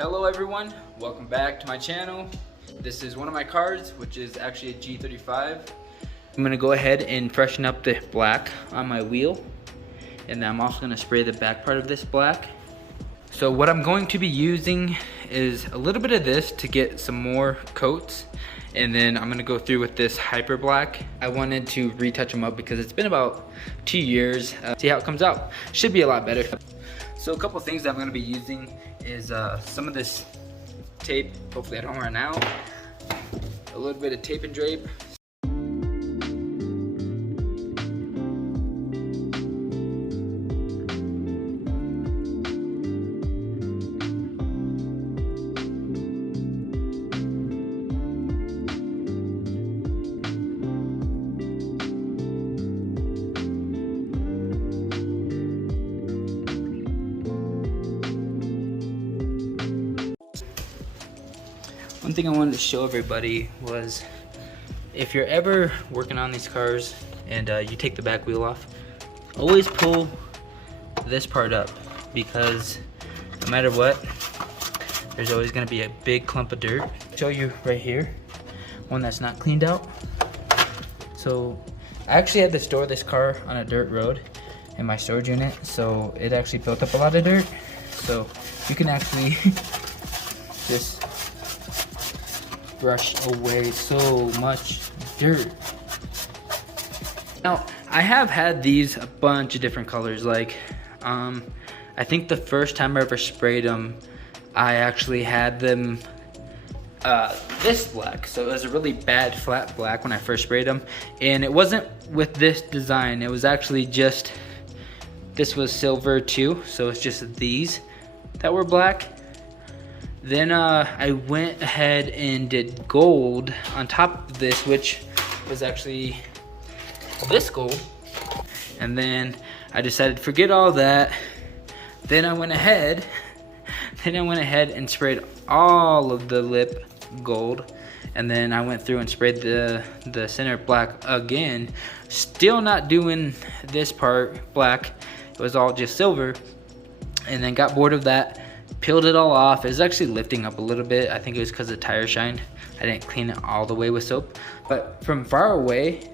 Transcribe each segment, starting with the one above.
Hello everyone, welcome back to my channel. This is one of my cars, which is actually a G35. I'm gonna go ahead and freshen up the black on my wheel, and then I'm also gonna spray the back part of this black. So what I'm going to be using is a little bit of this to get some more coats, and then I'm gonna go through with this hyper black. I wanted to retouch them up because it's been about 2 years. See how it comes out. Should be a lot better. So a couple things that I'm gonna be using is some of this tape. Hopefully I don't run out. A little bit of tape and drape. One thing I wanted to show everybody was, if you're ever working on these cars and you take the back wheel off, always pull this part up, because no matter what, there's always going to be a big clump of dirt. I'll show you right here, one that's not cleaned out. So I actually had to store this car on a dirt road in my storage unit, so it actually built up a lot of dirt. So you can actually just brush away so much dirt. Now, I have had these a bunch of different colors. Like, I think the first time I ever sprayed them, I actually had them this black. So it was a really bad flat black when I first sprayed them. And it wasn't with this design. It was actually just, this was silver too. So it's just these that were black. Then I went ahead and did gold on top of this, which was actually this gold. And then I decided forget all that. Then I went ahead and sprayed all of the lip gold. And then I went through and sprayed the center black again. Still not doing this part black. It was all just silver. And then got bored of that. Peeled it all off. It was actually lifting up a little bit. I think it was because of tire shine. I didn't clean it all the way with soap. But from far away,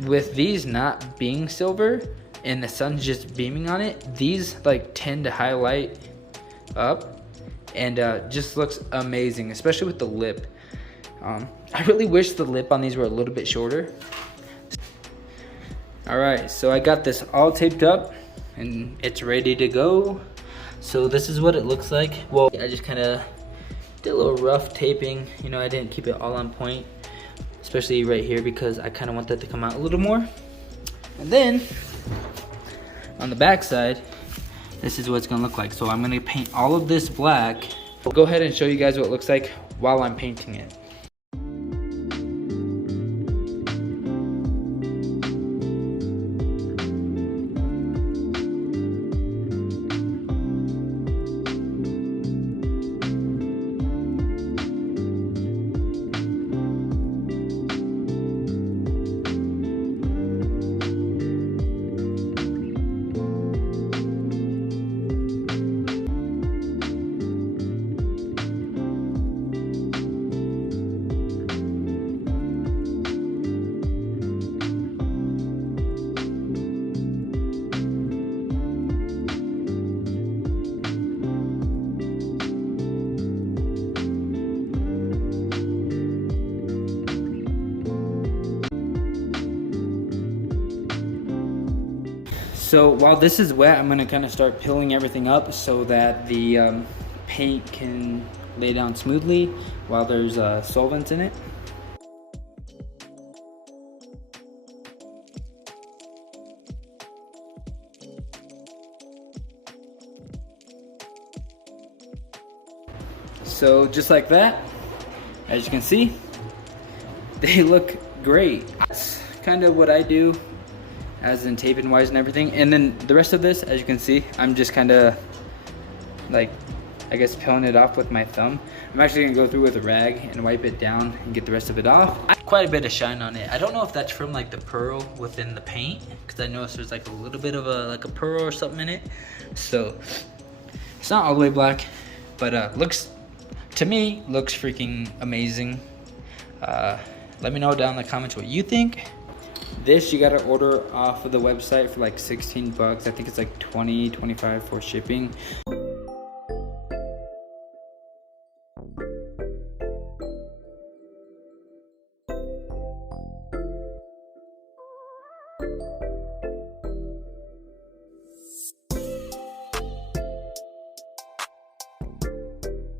with these not being silver and the sun's just beaming on it, these like tend to highlight up and just looks amazing, especially with the lip. I really wish the lip on these were a little bit shorter. All right, so I got this all taped up and it's ready to go. So this is what it looks like. Well, I just kind of did a little rough taping. You know, I didn't keep it all on point, especially right here, because I kind of want that to come out a little more. And then on the back side, this is what it's gonna look like. So I'm gonna paint all of this black. I'll go ahead and show you guys what it looks like while I'm painting it. So while this is wet, I'm gonna kind of start peeling everything up so that the paint can lay down smoothly while there's solvents in it. So just like that, as you can see, they look great. That's kind of what I do, as in taping wise and everything. And then the rest of this, as you can see, I'm just kind of like, I guess, peeling it off with my thumb. I'm actually gonna go through with a rag and wipe it down and get the rest of it off. Quite a bit of shine on it. I don't know if that's from like the pearl within the paint, because I noticed there's like a little bit of a pearl or something in it. So it's not all the way black, But looks, to me, looks freaking amazing. Let me know down in the comments what you think. This you gotta order off of the website for like 16 bucks. I think it's like 20, 25 for shipping.